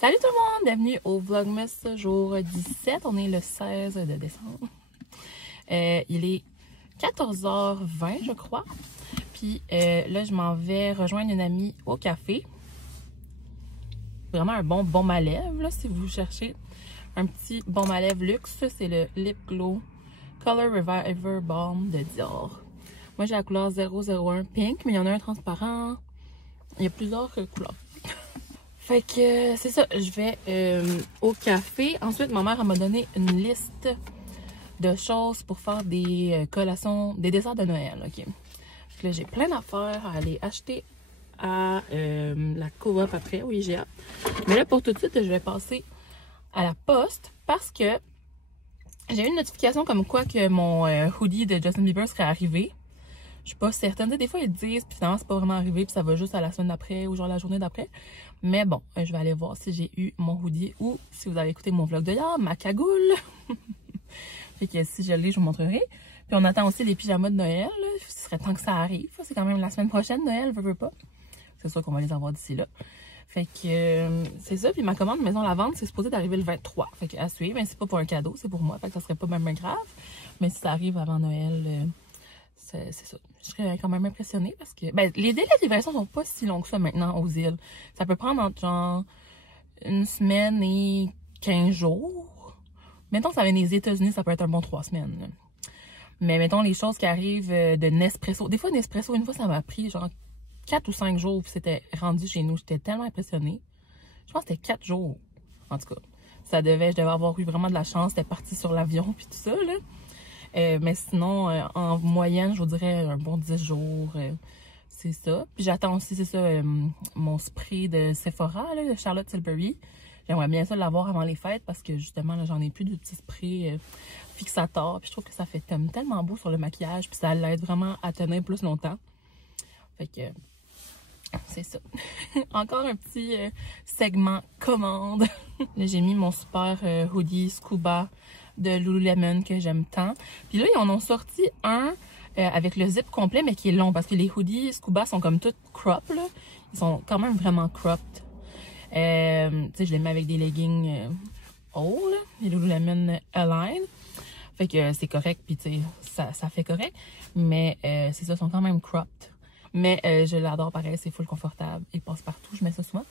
Salut tout le monde, bienvenue au Vlogmas jour 17, on est le 16 de décembre. Il est 14h20 je crois, puis là je m'en vais rejoindre une amie au café. Vraiment un bon baume à lèvres là, si vous cherchez un petit baume à lèvres luxe, c'est le Lip Glow Color Reviver Balm de Dior. Moi j'ai la couleur 001 Pink, mais il y en a un transparent, il y a plusieurs couleurs. Fait que c'est ça, je vais au café. Ensuite, ma mère m'a donné une liste de choses pour faire des collations, des desserts de Noël, ok? Donc là, j'ai plein d'affaires à aller acheter à la Coop après, au IGA. Mais là, pour tout de suite, je vais passer à la poste parce que j'ai eu une notification comme quoi que mon hoodie de Justin Bieber serait arrivé. Je suis pas certaine. Des fois, ils disent, puis finalement, c'est pas vraiment arrivé, puis ça va juste à la semaine d'après ou genre la journée d'après. Mais bon, je vais aller voir si j'ai eu mon hoodie ou si vous avez écouté mon vlog de hier, ma cagoule. Fait que si je l'ai, je vous montrerai. Puis on attend aussi les pyjamas de Noël. Là. Ce serait temps que ça arrive. C'est quand même la semaine prochaine, Noël, veux pas. C'est sûr qu'on va les avoir d'ici là. Fait que c'est ça. Puis ma commande Maison Lavande, c'est supposé d'arriver le 23. Fait que à suivre, mais c'est pas pour un cadeau, c'est pour moi. Fait que ça serait pas même grave. Mais si ça arrive avant Noël... c'est ça. Je serais quand même impressionnée parce que ben, les délais de livraison sont pas si longs que ça maintenant aux îles. Ça peut prendre entre genre une semaine et 15 jours. Mettons que ça vient des États-Unis, ça peut être un bon 3 semaines. Là. Mais mettons les choses qui arrivent de Nespresso. Des fois, Nespresso, une fois, ça m'a pris genre 4 ou 5 jours puis c'était rendu chez nous. J'étais tellement impressionnée. Je pense que c'était 4 jours. En tout cas, je devais avoir eu vraiment de la chance. C'était parti sur l'avion puis tout ça, là. Mais sinon, en moyenne, je vous dirais un bon 10 jours. C'est ça. Puis j'attends aussi, c'est ça, mon spray de Sephora, là, de Charlotte Tilbury. J'aimerais bien ça l'avoir avant les fêtes parce que justement, là, j'en ai plus de petits sprays fixateurs. Puis je trouve que ça fait tellement beau sur le maquillage. Puis ça l'aide vraiment à tenir plus longtemps. Fait que c'est ça. Encore un petit segment commande. Là, j'ai mis mon super hoodie Scuba de Lululemon que j'aime tant. Puis là, ils en ont sorti un avec le zip complet, mais qui est long. Parce que les hoodies Scuba sont comme toutes crop, là. Ils sont quand même vraiment cropped. Tu sais, je les mets avec des leggings hauts, là. Les Lululemon Align. Fait que c'est correct, puis tu sais, ça fait correct. Mais c'est ça, ils sont quand même cropped. Mais je l'adore pareil, c'est full confortable. Il passe partout, je mets ça souvent.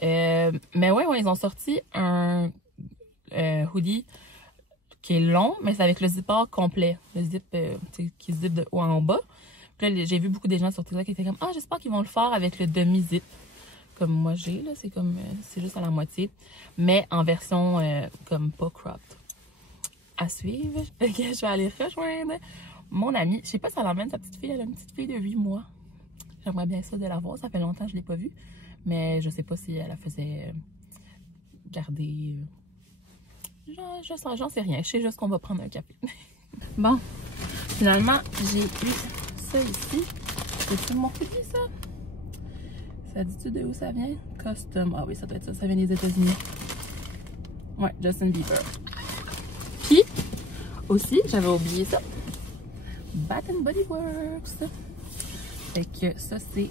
Mais ouais, ils ont sorti un hoodie qui est long, mais c'est avec le zipper complet. Le zip qui zip de haut en bas. Puis là, j'ai vu beaucoup de gens sur TikTok qui étaient comme « Ah, j'espère qu'ils vont le faire avec le demi-zip. » Comme moi j'ai, là. C'est comme, c'est juste à la moitié. Mais en version comme pas cropped. À suivre. Fait que je vais aller rejoindre mon amie. Je sais pas si elle emmène sa petite fille. Elle a une petite fille de 8 mois. J'aimerais bien ça de la voir. Ça fait longtemps que je l'ai pas vue. Mais je sais pas si elle la faisait garder... J'en sais rien. Je sais juste qu'on va prendre un café. Bon. Finalement, j'ai eu ça ici. C'est-tu mon hoodie, ça? Ça dit-tu de où ça vient? Custom. Ah oui, ça doit être ça. Ça vient des États-Unis. Ouais, Justin Bieber. Puis, aussi, j'avais oublié ça. Bath & Body Works. Fait que ça, c'est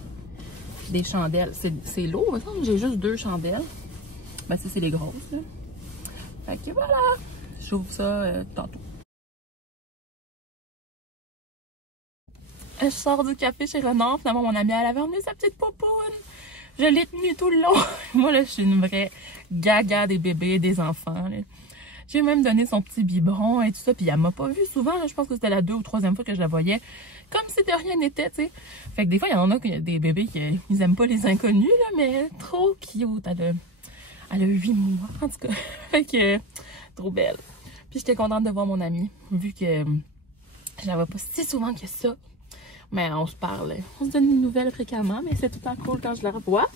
des chandelles. C'est lourd, il me semble que j'ai juste 2 chandelles. Ben, ça, c'est les grosses, là. Fait que voilà. J'ouvre ça tantôt. Je sors du café chez Renard. Finalement, mon amie, elle avait emmené sa petite popoune. Je l'ai tenue tout le long. Moi, là, je suis une vraie gaga des bébés et des enfants, là. J'ai même donné son petit biberon et tout ça. Puis elle m'a pas vue souvent. Là. Je pense que c'était la 2e ou 3e fois que je la voyais. Comme si de rien n'était, tu sais. Fait que des fois, il y en a des bébés qui ils aiment pas les inconnus, là. Mais trop cute. Elle a 8 mois, en tout cas. Fait que, trop belle. Puis j'étais contente de voir mon amie. Vu que je la vois pas si souvent que ça. Mais on se parle. On se donne des nouvelles fréquemment. Mais c'est tout le temps cool quand je la revois.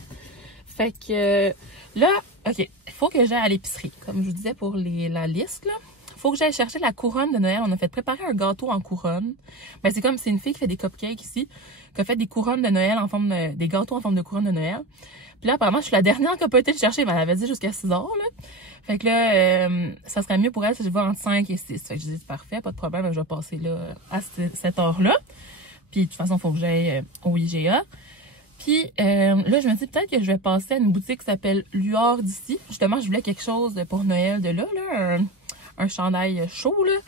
Fait que là, ok, il faut que j'aille à l'épicerie. Comme je vous disais pour la liste, là. Il faut que j'aille chercher la couronne de Noël. On a fait préparer un gâteau en couronne. Ben, c'est une fille qui fait des cupcakes ici, qui a fait des couronnes de Noël des gâteaux en forme de couronne de Noël. Puis là, apparemment, je suis la dernière qui a pas été le chercher. Ben, elle avait dit jusqu'à 6 heures, là. Fait que là, ça serait mieux pour elle si je vais entre 5 et 6. Fait que je dis, parfait, pas de problème, je vais passer là à cette heure-là. Puis de toute façon, il faut que j'aille au IGA. Puis là, je me dis peut-être que je vais passer à une boutique qui s'appelle Lueur d'ici. Justement, je voulais quelque chose pour Noël de là, un chandail chaud, là.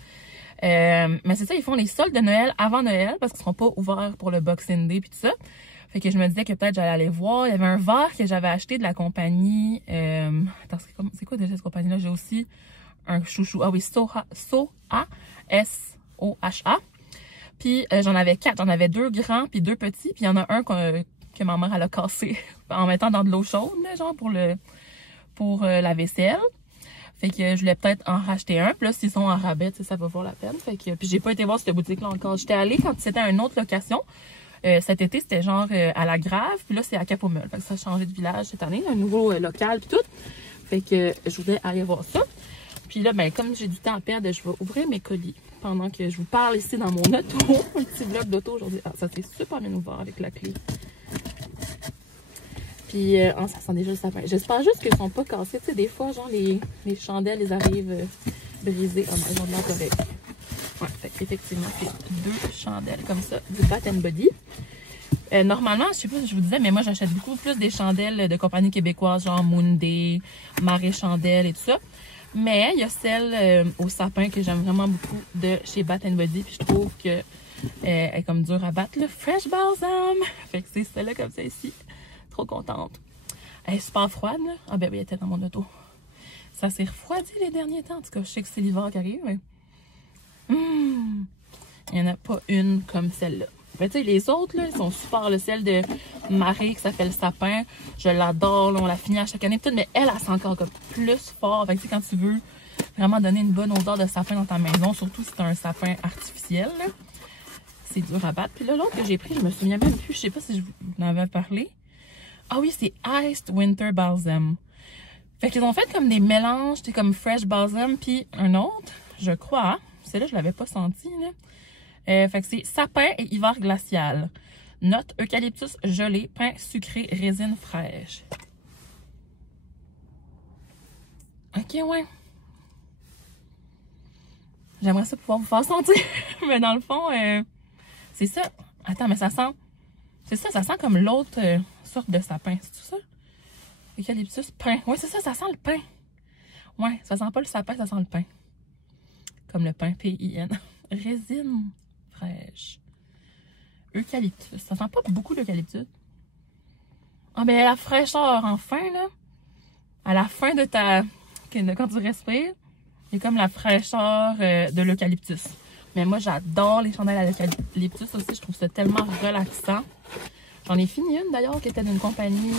Mais c'est ça, ils font les soldes de Noël avant Noël parce qu'ils seront pas ouverts pour le Boxing Day puis tout ça. Fait que je me disais que peut-être j'allais aller voir. Il y avait un verre que j'avais acheté de la compagnie... Attends, c'est quoi déjà cette compagnie-là? J'ai aussi un chouchou. Ah oui, Soha, S-O-H-A. Puis j'en avais 4. J'en avais 2 grands puis 2 petits. Puis il y en a un que ma mère elle a cassé en mettant dans de l'eau chaude, là, genre pour la vaisselle. Fait que je voulais peut-être en racheter un. Puis là, s'ils sont en rabais, ça va valoir la peine. Fait que puis j'ai pas été voir cette boutique-là encore. J'étais allée quand c'était à une autre location. Cet été, c'était genre à la Grave. Puis là, c'est à Cap-au-Mul. Fait que ça a changé de village cette année. Un nouveau local puis tout. Fait que je voulais aller voir ça. Puis là, ben comme j'ai du temps à perdre, je vais ouvrir mes colis pendant que je vous parle ici dans mon auto. Un petit vlog d'auto aujourd'hui. Ah, ça s'est super bien ouvert avec la clé. Puis, ça sent déjà le sapin. J'espère juste qu'ils sont pas cassés. Tu sais, des fois, genre, les chandelles, ils arrivent brisées. Oh non, ils ont de l'air correct. Ouais, fait qu'effectivement, c'est 2 chandelles comme ça, du Bath & Body. Normalement, je sais pas si je vous disais, mais moi, j'achète beaucoup plus des chandelles de compagnies québécoises, genre Moonday, Marée Chandelle et tout ça. Mais il y a celle au sapin que j'aime vraiment beaucoup de chez Bath & Body. Puis je trouve que elle est comme dure à battre, le Fresh Balsam. Fait que c'est celle-là comme ça ici. Trop contente. Elle est super froide, là. Ah ben oui, elle était dans mon auto. Ça s'est refroidi les derniers temps. En tout cas, je sais que c'est l'hiver qui arrive, mais... Il n'y en a pas une comme celle-là. Tu sais, les autres, là, ils sont super. Là, celle de Marie qui s'appelle Sapin, je l'adore. On la finit à chaque année. Tout, mais elle sent encore comme plus fort. Fait que, quand tu veux vraiment donner une bonne odeur de sapin dans ta maison, surtout si c'est un sapin artificiel, c'est dur à battre. Puis là, l'autre que j'ai pris, je me souviens même plus. Je sais pas si je vous en avais parlé. Ah oui, c'est Iced Winter Balsam. Fait qu'ils ont fait comme des mélanges, c'est comme Fresh Balsam, puis un autre, je crois. Celle-là, je l'avais pas senti, là. Fait que c'est sapin et hiver glacial. Notes eucalyptus gelé, pain sucré, résine fraîche. Ok, ouais. J'aimerais ça pouvoir vous faire sentir. Mais dans le fond, c'est ça. Attends, mais ça sent... C'est ça, ça sent comme l'autre sorte de sapin. C'est tout ça? Eucalyptus, pain. Oui, c'est ça, ça sent le pain. Ouais, ça sent pas le sapin, ça sent le pain. Comme le pain, P-I-N. Résine fraîche. Eucalyptus. Ça sent pas beaucoup d'eucalyptus. Ah, ben la fraîcheur, enfin, là. À la fin de quand tu respires, il y a comme la fraîcheur de l'eucalyptus. Mais moi, j'adore les chandelles à l'eucalyptus aussi. Je trouve ça tellement relaxant. J'en ai fini une d'ailleurs qui était d'une compagnie...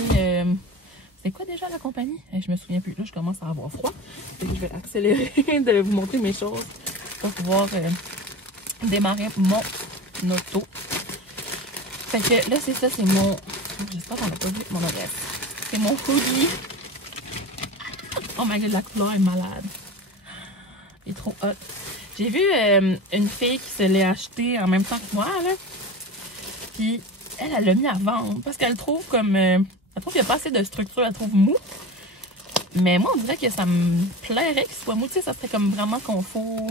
c'est quoi déjà la compagnie? Je me souviens plus. Là, je commence à avoir froid. Donc, je vais accélérer de vous montrer mes choses pour pouvoir démarrer mon auto. Fait que là, c'est ça. C'est mon... J'espère qu'on n'a pas vu mon adresse. C'est mon hoodie. Oh my god, la couleur est malade. Il est trop hot. J'ai vu une fille qui se l'est achetée en même temps que moi, là. Puis, elle l'a mis à vendre parce qu'elle trouve comme... elle trouve qu'il n'y a pas assez de structure, elle trouve mou. Mais moi, on dirait que ça me plairait qu'il soit mou. Tu sais, ça serait comme vraiment confort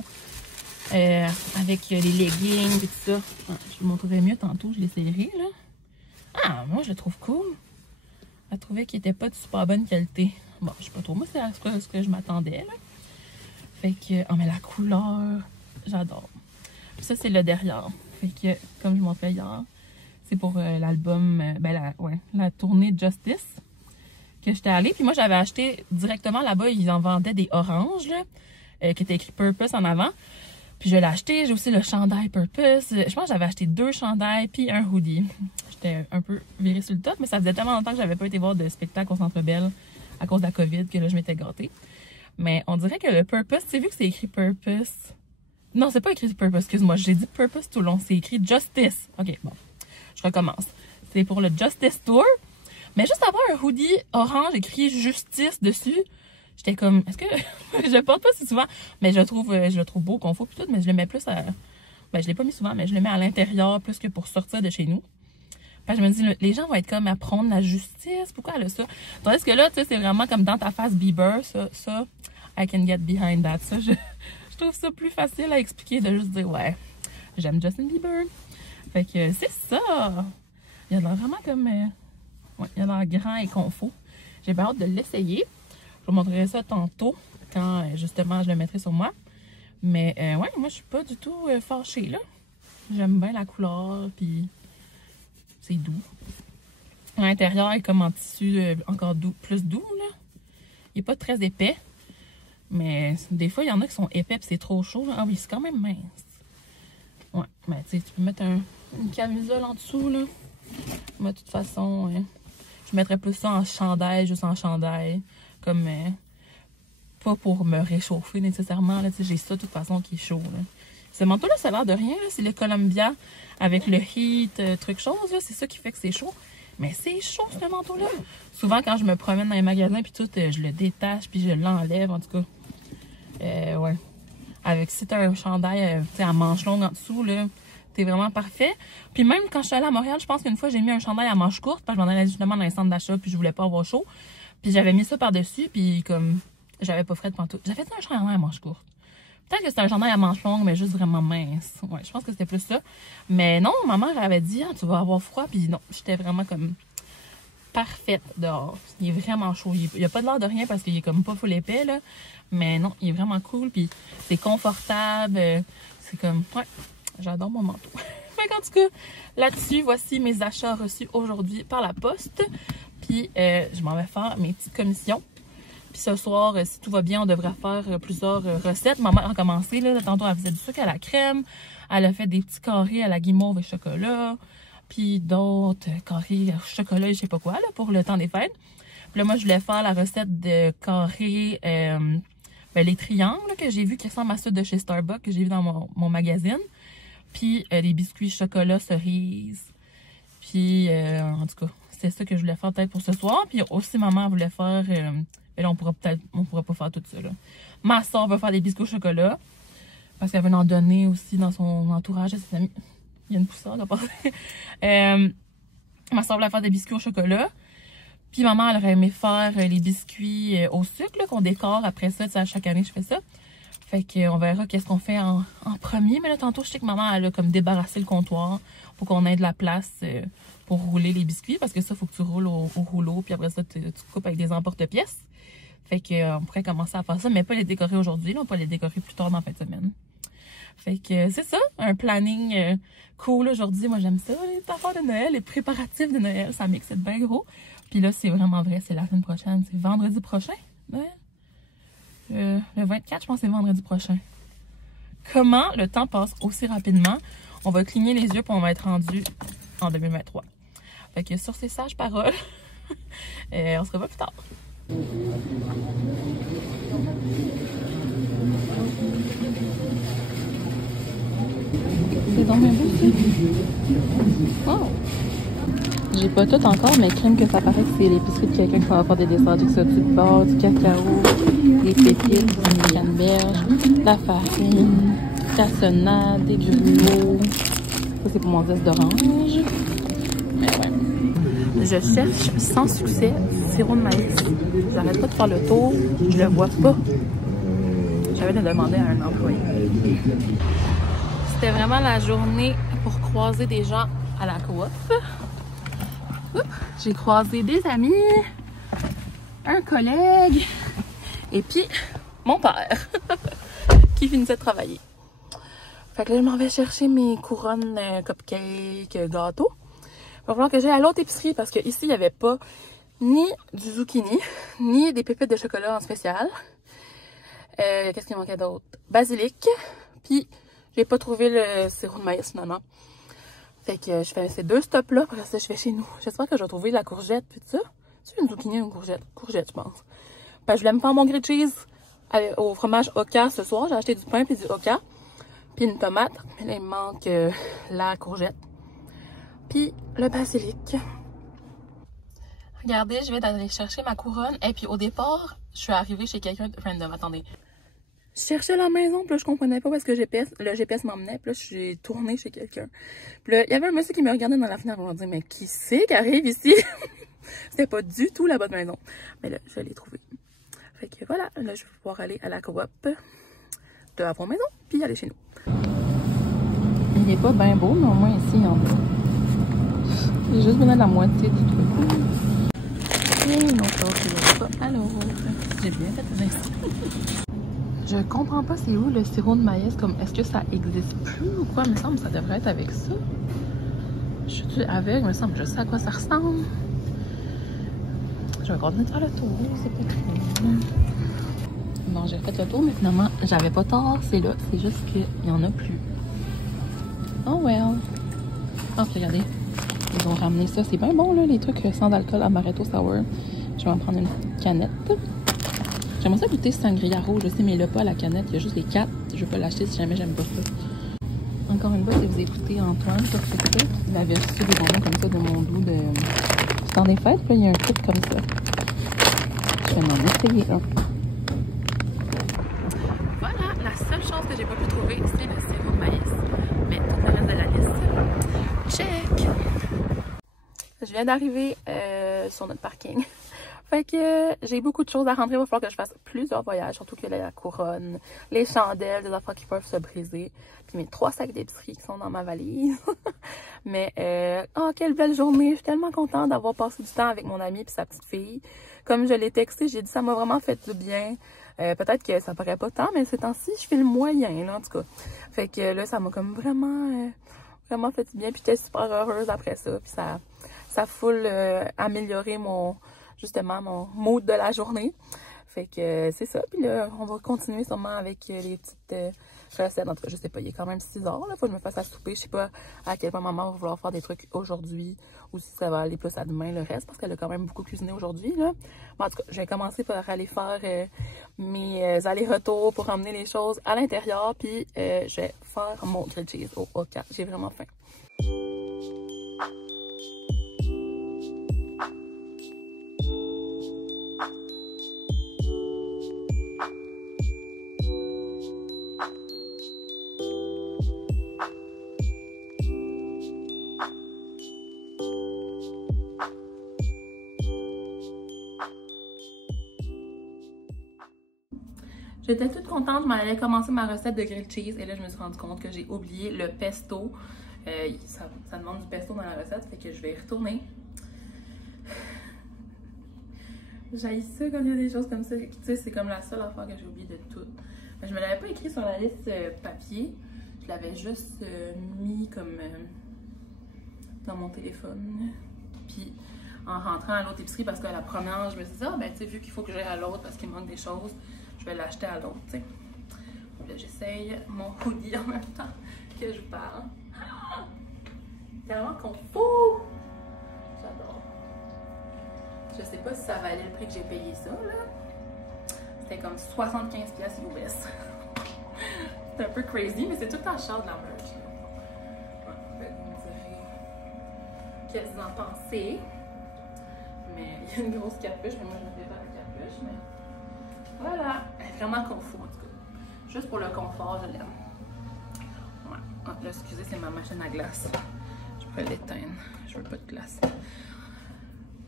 avec les leggings et tout ça. Ah, je vous montrerai mieux tantôt, je l'essayerai, là. Ah, moi, je le trouve cool. Elle trouvait qu'il n'était pas de super bonne qualité. Bon, je sais pas trop. Moi, c'est ce que je m'attendais, là. Fait que... Oh, mais la couleur, j'adore. Ça, c'est le derrière. Fait que, comme je m'en fais hier, c'est pour l'album, la tournée Justice que j'étais allée. Puis moi, j'avais acheté directement là-bas, ils en vendaient des oranges, là, qui étaient écrit Purpose en avant. Puis je l'ai acheté, j'ai aussi le chandail Purpose. Je pense que j'avais acheté 2 chandails puis un hoodie. J'étais un peu virée sur le top, mais ça faisait tellement longtemps que j'avais pas été voir de spectacle au Centre Bell à cause de la COVID que là, je m'étais gâtée. Mais on dirait que le Purpose, tu sais, vu que c'est écrit Purpose... Non, c'est pas écrit Purpose, excuse-moi, j'ai dit Purpose tout le long, c'est écrit Justice. Ok, bon, je recommence. C'est pour le Justice Tour. Mais juste avoir un hoodie orange écrit Justice dessus, j'étais comme, est-ce que... je le porte pas si souvent, mais je le trouve beau, confort puis tout, mais je le mets plus à... Ben, je l'ai pas mis souvent, mais je le mets à l'intérieur plus que pour sortir de chez nous. Parce que je me dis, les gens vont être comme à prendre la justice, pourquoi elle a ça? Tandis que là, tu sais, c'est vraiment comme dans ta face Bieber, ça, I can get behind that. Ça, je trouve ça plus facile à expliquer de juste dire, ouais, j'aime Justin Bieber. Fait que c'est ça. Il a l'air vraiment comme Ouais, il a l'air grand et confort. J'ai bien hâte de l'essayer. Je vous montrerai ça tantôt quand justement je le mettrai sur moi. Mais ouais, moi je suis pas du tout fâchée là. J'aime bien la couleur, puis c'est doux. À l'intérieur, il est comme en tissu encore doux, plus doux là. Il est pas très épais. Mais des fois, il y en a qui sont épais et c'est trop chaud. Ah oui, c'est quand même mince. Ouais, mais tu sais, tu peux mettre une camisole en dessous là. Moi, de toute façon, je mettrais plus ça en chandail, juste en chandail. Comme, pas pour me réchauffer nécessairement. J'ai ça de toute façon qui est chaud. Là. Ce manteau-là, ça a l'air de rien. C'est le Columbia avec le heat, truc chose. C'est ça qui fait que c'est chaud. Mais c'est chaud, ce manteau-là. Souvent, quand je me promène dans les magasins, puis tout, je le détache, puis je l'enlève, en tout cas. Ouais. Avec, si t'as un chandail, à manches longues en dessous, là, t'es vraiment parfait. Puis même quand je suis allée à Montréal, je pense qu'une fois, j'ai mis un chandail à manches courtes, parce que je m'en allais justement dans les centres d'achat, puis je voulais pas avoir chaud. Puis j'avais mis ça par-dessus, puis comme, j'avais pas frais de pantoute. J'avais fait un chandail à manches courtes. Peut-être que c'était un chandail à manches longues, mais juste vraiment mince. Ouais, je pense que c'était plus ça. Mais non, ma mère avait dit, ah, tu vas avoir froid. Puis non, j'étais vraiment comme parfaite dehors. Il est vraiment chaud. Il n'y a pas de l'air de rien parce qu'il est comme pas full épais, là. Mais non, il est vraiment cool. Puis c'est confortable. C'est comme, ouais, j'adore mon manteau. Fait qu'en tout cas, là-dessus, voici mes achats reçus aujourd'hui par la poste. Puis je m'en vais faire mes petites commissions. Puis ce soir, si tout va bien, on devrait faire plusieurs recettes. Ma mère a commencé, là, tantôt elle faisait du sucre à la crème. Elle a fait des petits carrés à la guimauve et chocolat. Puis d'autres carrés à chocolat et je sais pas quoi, là, pour le temps des fêtes. Puis là, moi, je voulais faire la recette de carrés, les triangles, là, que j'ai vu qui ressemblent à ceux de chez Starbucks, que j'ai vu dans mon magazine. Puis les biscuits chocolat cerise. Puis, en tout cas, c'est ça que je voulais faire peut-être pour ce soir. Puis aussi, maman voulait faire... mais là, on pourra pas faire tout ça, là. Ma soeur va faire des biscuits au chocolat. Parce qu'elle veut en donner aussi dans son entourage à ses amis. Il y a une poussière là passer. Ma soeur voulait faire des biscuits au chocolat. Puis maman, elle aurait aimé faire les biscuits au sucre, qu'on décore après ça. Tu sais, chaque année, je fais ça. Fait qu'on verra qu'est-ce qu'on fait en premier. Mais là, tantôt, je sais que maman, elle a comme débarrassé le comptoir pour qu'on ait de la place pour rouler les biscuits. Parce que ça, il faut que tu roules au rouleau. Puis après ça, tu coupes avec des emporte-pièces. Fait qu'on pourrait commencer à faire ça, mais pas les décorer aujourd'hui. On peut les décorer plus tard dans la fin de semaine. Fait que c'est ça, un planning cool aujourd'hui. Moi, j'aime ça, les affaires de Noël, les préparatifs de Noël. Ça m'excite bien gros. Puis là, c'est vraiment vrai, c'est la semaine prochaine. C'est vendredi prochain, Noël. Le 24, je pense que c'est vendredi prochain. Comment le temps passe aussi rapidement? On va cligner les yeux pour on va être rendu en 2023. Fait que sur ces sages paroles, on se revoit plus tard. C'est donc bien beau ça. Wow! J'ai pas tout encore, mais crème que ça paraît que c'est l'épicerie de quelqu'un qui va faire des desserts du beurre, du cacao, des pépites, du canneberge, de la farine, cassonade, des grumeaux. Ça c'est pour mon zeste d'orange. Mais ouais. Je cherche sans succès du sirop de maïs. J'arrête pas de faire le tour, je le vois pas. J'avais de demander à un employé. C'était vraiment la journée pour croiser des gens à la coop. J'ai croisé des amis, un collègue et puis mon père qui finissait de travailler. Fait que là, je m'en vais chercher mes couronnes cupcake, gâteaux. Il va falloir que j'aille à l'autre épicerie parce qu'ici, il n'y avait pas ni du zucchini, ni des pépites de chocolat en spécial. Qu'est-ce qu'il manquait d'autre? Basilic. Puis, j'ai pas trouvé le sirop de maïs finalement. Fait que je fais ces deux stops-là. Après ça, je vais chez nous. J'espère que je vais trouver de la courgette puis tout ça. C'est une zucchini ou une courgette? Courgette, je pense. Ben, je voulais me faire mon grilled cheese au fromage Oka ce soir. J'ai acheté du pain puis du Oka. Puis une tomate. Mais là, il me manque la courgette. Puis le basilic. Regardez, je vais aller chercher ma couronne. Et puis au départ, je suis arrivée chez quelqu'un de random. Attendez. Je cherchais la maison, puis là, je comprenais pas où est-ce que le GPS m'emmenait. Puis là, je suis tournée chez quelqu'un. Puis là, il y avait un monsieur qui me regardait dans la fenêtre pour me dire, mais qui c'est qui arrive ici? C'était pas du tout la bonne maison. Mais là, je l'ai trouvé. Fait que voilà, là, je vais pouvoir aller à la coop de Avon Maison, puis aller chez nous. Il est pas bien beau, mais au moins ici, il y en a. J'ai juste besoin de la moitié du truc. Et non, pas à l'euro. J'ai bien fait ça. Je comprends pas c'est où le sirop de maïs. Comme, est-ce que ça existe plus ou quoi? Il me semble que ça devrait être avec ça. Je suis aveugle, il me semble. Je sais à quoi ça ressemble. Je vais continuer de faire le tour. C'est pas trop. Bon, j'ai fait le tour, mais finalement, j'avais pas tort. C'est là. C'est juste qu'il y en a plus. Oh well. Oh, puis regardez. Ils ont ramené ça. C'est bien bon, là, les trucs sans alcool amaretto sour. Je vais en prendre une petite canette. J'aimerais ça goûter sangria rouge aussi, mais il n'a pas à la canette. Il y a juste les 4. Je vais pas l'acheter si jamais j'aime pas ça. Encore une fois, si vous écoutez Antoine sur TikTok, il avait reçu des bonbons comme ça de mon doux de... C'est dans des fêtes, puis là, il y a un kit comme ça. Je vais m'en essayer un. Voilà, la seule chose que j'ai pas pu trouver, c'est le sirop de maïs. Mais tout le reste de la liste, check! Je viens d'arriver sur notre parking. Fait que j'ai beaucoup de choses à rentrer. Il va falloir que je fasse plusieurs voyages, surtout que la couronne, les chandelles, des affaires qui peuvent se briser. Puis mes 3 sacs d'épicerie qui sont dans ma valise. Mais, oh, quelle belle journée. Je suis tellement contente d'avoir passé du temps avec mon amie et sa petite fille. Comme je l'ai texté, j'ai dit ça m'a vraiment fait du bien. Peut-être que ça paraît pas tant, mais ces temps-ci, je fais le moyen, là, en tout cas. Fait que là, ça m'a comme vraiment fait du bien. Puis j'étais super heureuse après ça. Puis ça a full amélioré justement mon mood de la journée. Fait que c'est ça. Puis là, on va continuer sûrement avec les petites recettes. En tout cas, je sais pas, il est quand même 6 heures. Là, faut que je me fasse à souper. Je sais pas à quel point maman va vouloir faire des trucs aujourd'hui ou si ça va aller plus à demain le reste parce qu'elle a quand même beaucoup cuisiné aujourd'hui. Mais en tout cas, je vais commencer par aller faire mes allers-retours pour emmener les choses à l'intérieur. Puis je vais faire mon grilled cheese au Oka. J'ai vraiment faim. J'étais toute contente, je m'en allais commencer ma recette de grilled cheese et là je me suis rendu compte que j'ai oublié le pesto. Ça demande du pesto dans la recette, fait que je vais y retourner. J'haïs ça quand il y a des choses comme ça. Tu sais, c'est comme la seule affaire que j'ai oublié de tout. Mais je me l'avais pas écrit sur la liste papier. Je l'avais juste mis comme dans mon téléphone. Puis en rentrant à l'autre épicerie, parce que la première, je me suis dit, ah ben tu sais, vu qu'il faut que j'aille à l'autre parce qu'il manque des choses, je vais l'acheter à l'autre, tu sais. Là, j'essaye mon hoodie en même temps que je vous parle. Tellement confort! J'adore. Je sais pas si ça valait le prix que j'ai payé ça, là. C'était comme 75$ US. C'est un peu crazy, mais c'est tout le temps cher de la merch. Ouais, vous me direz qu'est-ce que vous en pensez. Mais il y a une grosse capuche, mais moi je ne fais pas la capuche. Mais voilà, elle est vraiment confort en tout cas. Juste pour le confort, je l'aime. Ouais. Ah, là, excusez, c'est ma machine à glace. Je peux l'éteindre. Je veux pas de glace.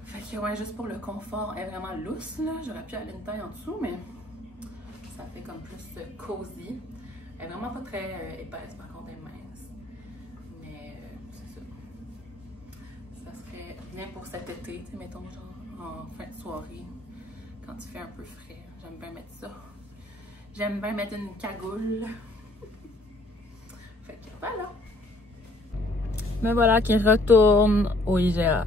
Fait que ouais, juste pour le confort, elle est vraiment lousse là. J'aurais pu aller une taille en dessous, mais ça fait comme plus cozy. Elle est vraiment pas très épaisse, par contre, elle est mince. Mais c'est ça. Ça serait bien pour cet été, tu sais, mettons, genre en fin de soirée, quand il fait un peu frais. J'aime bien mettre ça. J'aime bien mettre une cagoule. Fait que voilà. Me voilà qui retourne au IGA.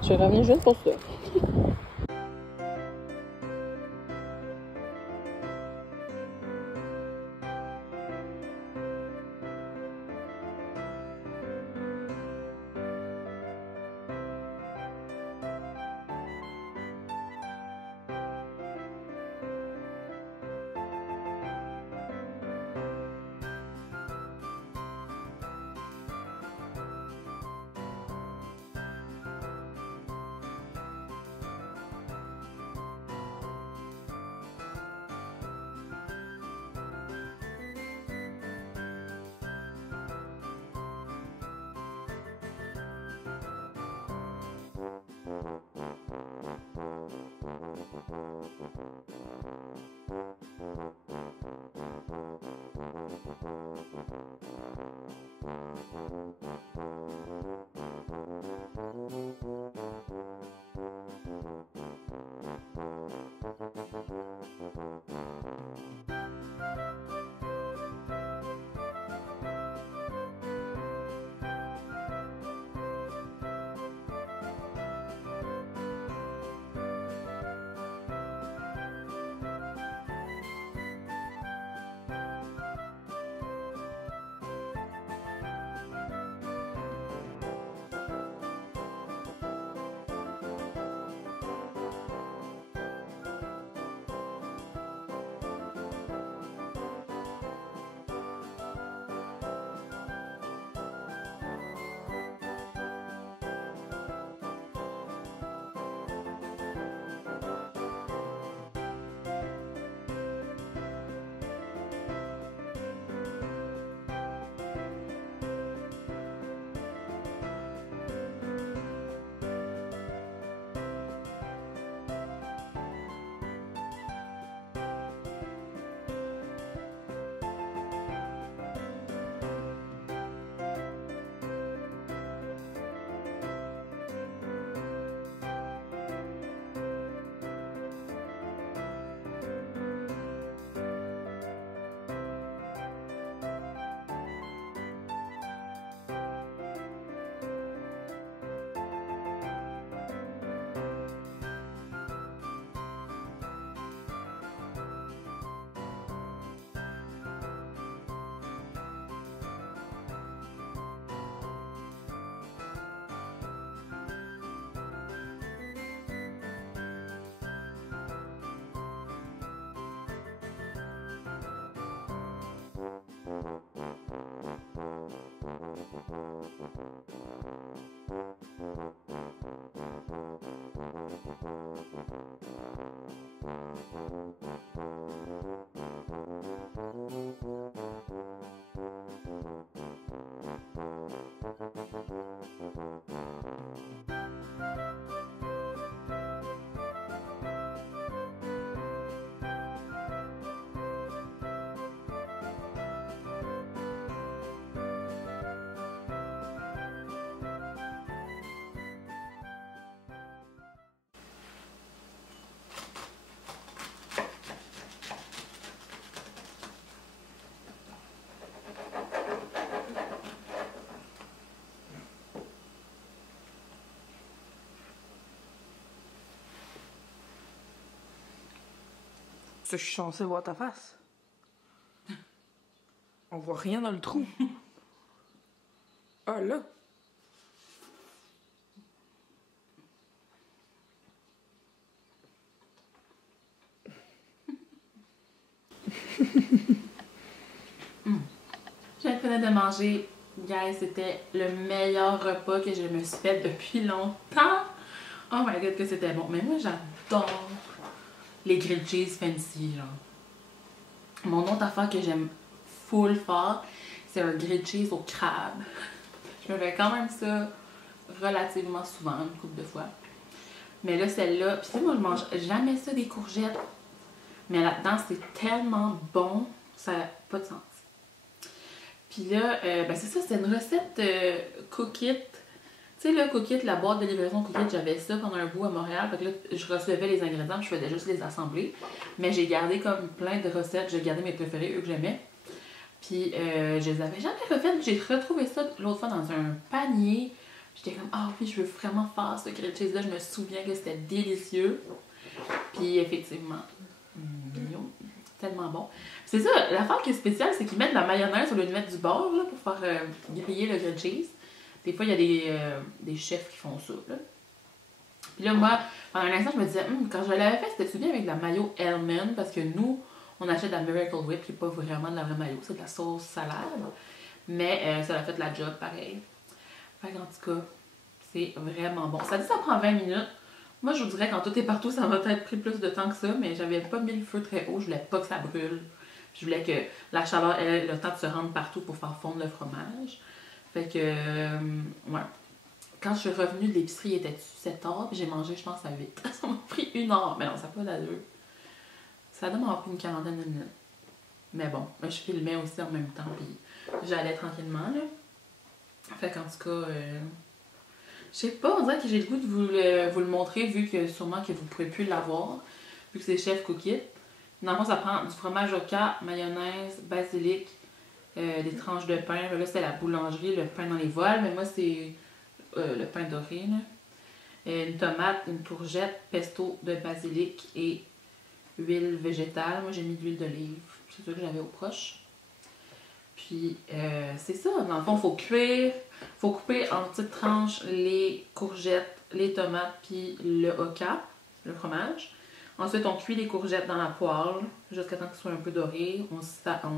Je suis revenue juste pour ça. Je suis censée voir ta face. On voit rien dans le trou. Ah là. Je venais de manger, guys, c'était le meilleur repas que je me suis fait depuis longtemps. Oh my god, que c'était bon. Mais moi, j'adore les grilled cheese fancy, genre. Mon autre affaire que j'aime full fort, c'est un grilled cheese au crabe. Je me fais quand même ça relativement souvent, une couple de fois. Mais là, celle-là, puis tu sais, moi, je mange jamais ça des courgettes. Mais là-dedans, c'est tellement bon, ça n'a pas de sens. Puis là, ben c'est ça, c'est une recette Cookit. Tu sais, là, Cookit, la boîte de livraison Cookit, j'avais ça pendant un bout à Montréal. Fait que là, je recevais les ingrédients, je faisais juste les assembler. Mais j'ai gardé comme plein de recettes, j'ai gardé mes préférés, eux que j'aimais. Puis je les avais jamais refaites. J'ai retrouvé ça l'autre fois dans un panier. J'étais comme, ah oui, je veux vraiment faire ce grilled cheese là. Je me souviens que c'était délicieux. Puis effectivement, tellement bon. C'est ça, l'affaire qui est spéciale, c'est qu'ils mettent de la mayonnaise au lieu de mettre du beurre là, pour faire griller le grilled cheese. Des fois, il y a des chefs qui font ça. Là. Puis là, moi, pendant un instant, je me disais, quand je l'avais fait, c'était bien avec de la mayo Hellman, parce que nous, on achète de la Miracle Whip, qui n'est pas vraiment de la vraie mayo, c'est de la sauce salade. Mais ça a fait la job pareil. Fait qu'en tout cas, c'est vraiment bon. Ça dit que ça prend 20 minutes. Moi, je vous dirais, quand tout est partout, ça va peut-être pris plus de temps que ça, mais j'avais pas mis le feu très haut, je voulais pas que ça brûle. Je voulais que la chaleur ait le temps de se rendre partout pour faire fondre le fromage. Fait que, ouais. quand je suis revenue de l'épicerie, il était 7 heures, puis j'ai mangé, je pense, à 8. Ça m'a pris 1 heure. Mais non, ça n'a pas d'allure. Ça doit m'avoir pris une quarantaine de minutes. Mais bon, je filmais aussi en même temps, puis j'allais tranquillement, là. Fait qu'en tout cas, je sais pas, on dirait que j'ai le goût de vous le montrer, vu que sûrement que vous pourrez plus l'avoir, vu que c'est Chef Cookit. Dans le fond, ça prend du fromage oca, mayonnaise, basilic, des tranches de pain. Là, c'était la boulangerie, le pain dans les voiles, mais moi, c'est le pain doré, là. Une tomate, une courgette, pesto de basilic et huile végétale. Moi, j'ai mis de l'huile d'olive. C'est ça que j'avais au proche. Puis, c'est ça. Dans le fond, il faut cuire. Il faut couper en petites tranches les courgettes, les tomates, puis le oca, le fromage. Ensuite, on cuit les courgettes dans la poêle jusqu'à temps qu'elles soient un peu dorées. On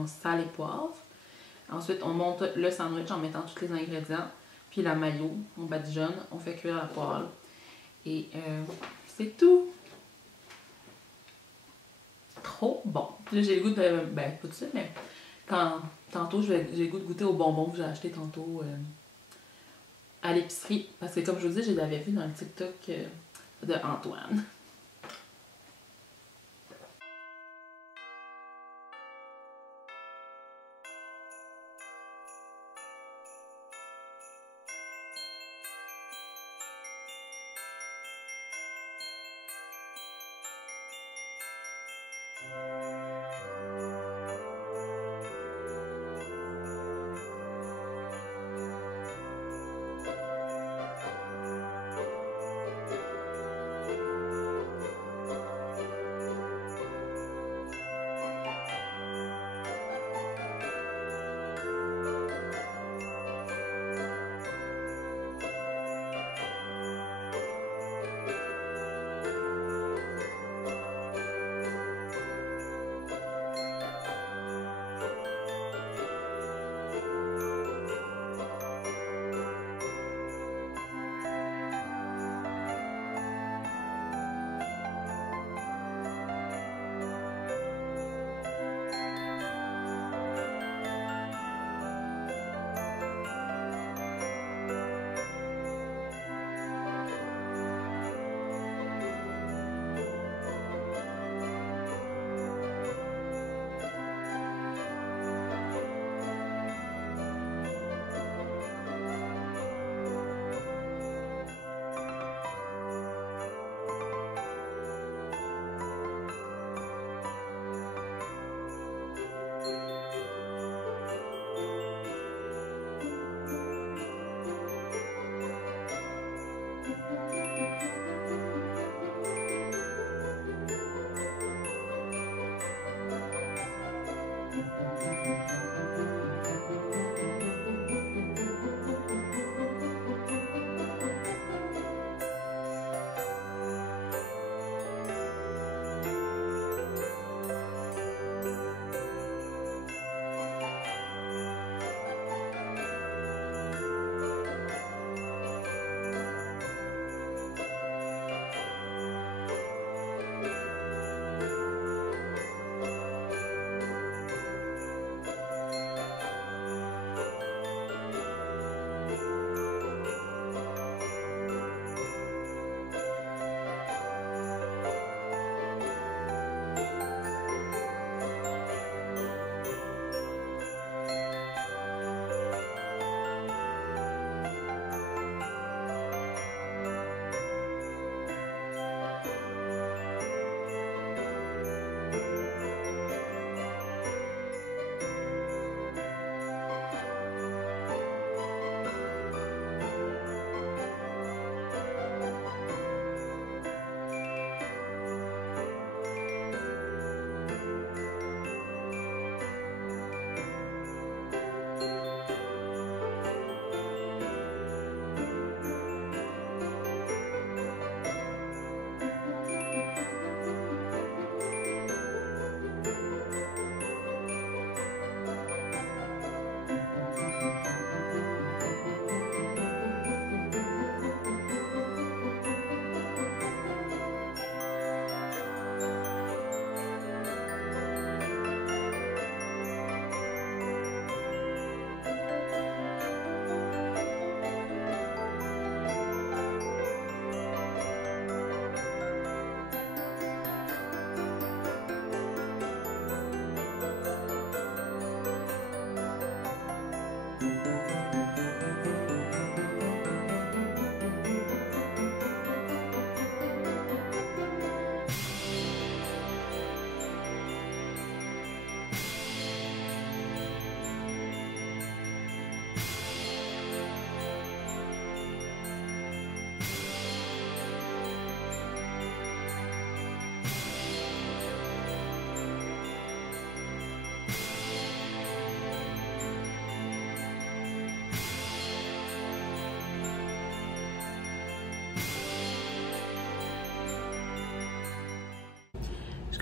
sale les poivres. Ensuite, on monte le sandwich en mettant tous les ingrédients. Puis la mayo, on badigeonne, on fait cuire à la poêle. Et c'est tout. Trop bon. Là, j'ai le goût de... Ben, pas tout de suite, mais tantôt, j'ai le goût de goûter aux bonbons que j'ai acheté tantôt à l'épicerie. Parce que comme je vous dis, je l'avais vu dans le TikTok de Antoine.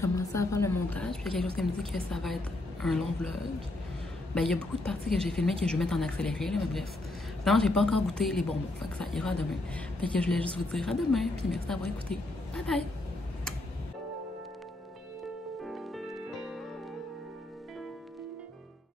commencé à faire le montage. Puis il y a quelque chose qui me dit que ça va être un long vlog. Ben, il y a beaucoup de parties que j'ai filmées que je vais mettre en accéléré, là, mais bref. Non, j'ai pas encore goûté les bonbons, fait que ça ira demain. Fait que je voulais juste vous dire à demain, puis merci d'avoir écouté. Bye bye!